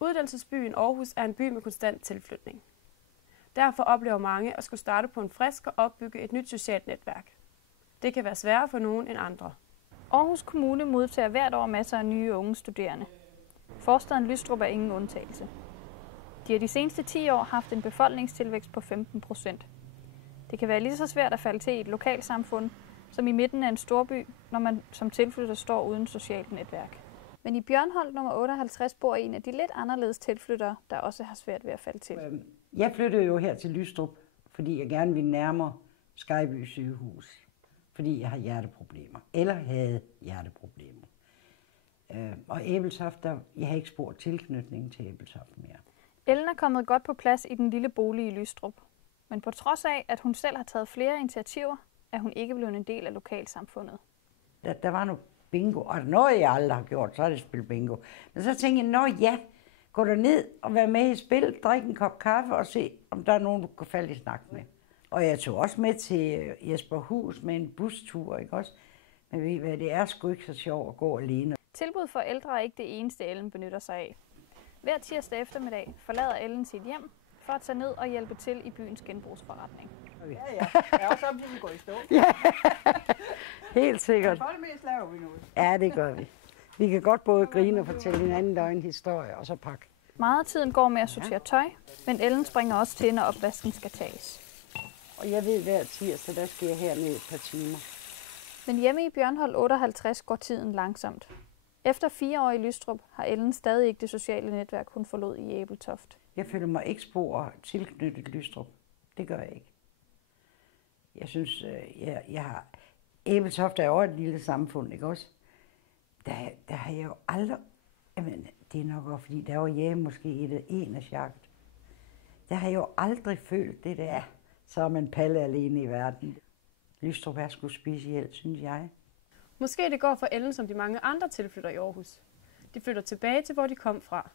Uddannelsesbyen Aarhus er en by med konstant tilflytning. Derfor oplever mange at skulle starte på en frisk og opbygge et nyt socialt netværk. Det kan være sværere for nogen end andre. Aarhus Kommune modtager hvert år masser af nye unge studerende. Forstaden Lystrup er ingen undtagelse. De har de seneste 10 år haft en befolkningstilvækst på 15%. Det kan være lige så svært at falde til i et lokalsamfund, som i midten af en storby, når man som tilflytter står uden socialt netværk. Men i Bjørnholt nummer 58 bor en af de lidt anderledes tilflyttere, der også har svært ved at falde til. Jeg flyttede jo her til Lystrup, fordi jeg gerne ville nærmere Skejby sygehus. Fordi jeg har hjerteproblemer, eller havde hjerteproblemer. Og Ebeltoft, jeg har ikke spor tilknytning til Ebeltoft mere. Ellen er kommet godt på plads i den lille bolig i Lystrup. Men på trods af, at hun selv har taget flere initiativer, er hun ikke blevet en del af lokalsamfundet. Der var noget bingo, og noget jeg aldrig har gjort, så er det spillet bingo. Men så tænkte jeg, nå ja, gå derned og være med i spil, drikke en kop kaffe og se, om der er nogen, du kan falde i snak med. Og jeg tog også med til Jesperhus med en bustur, ikke også? Men ved I hvad, det er sgu ikke så sjovt at gå alene. Tilbud for ældre er ikke det eneste, Ellen benytter sig af. Hver tirsdag eftermiddag forlader Ellen sit hjem for at tage ned og hjælpe til i byens genbrugsforretning. Ja. Jeg er også samtidig, vi går i stå. Ja, helt sikkert. For det mest laver vi noget. Ja, det gør vi. Vi kan godt både grine og fortælle hinanden løgnhistorie og så pakke. Meget af tiden går med at sortere tøj, men Ellen springer også til, når opvasken skal tages. Og jeg ved, hver tirsdag, der skal jeg herned et par timer. Men hjemme i Bjørnholt 58 går tiden langsomt. Efter 4 år i Lystrup har Ellen stadig ikke det sociale netværk, hun forlod i Ebeltoft. Jeg føler mig ikke spor tilknyttet Lystrup. Det gør jeg ikke. Jeg synes, jeg har... Ebeltoft er jo et lille samfund, ikke også? Der har jeg jo aldrig... Jamen, det er nok også, fordi der var hjemme måske en af sjagt. Der har jeg jo aldrig følt det der, så er man palle alene i verden. Lystrup er sgu specielt, synes jeg. Måske det går for Ellen som de mange andre tilflytter i Aarhus. De flytter tilbage til, hvor de kom fra.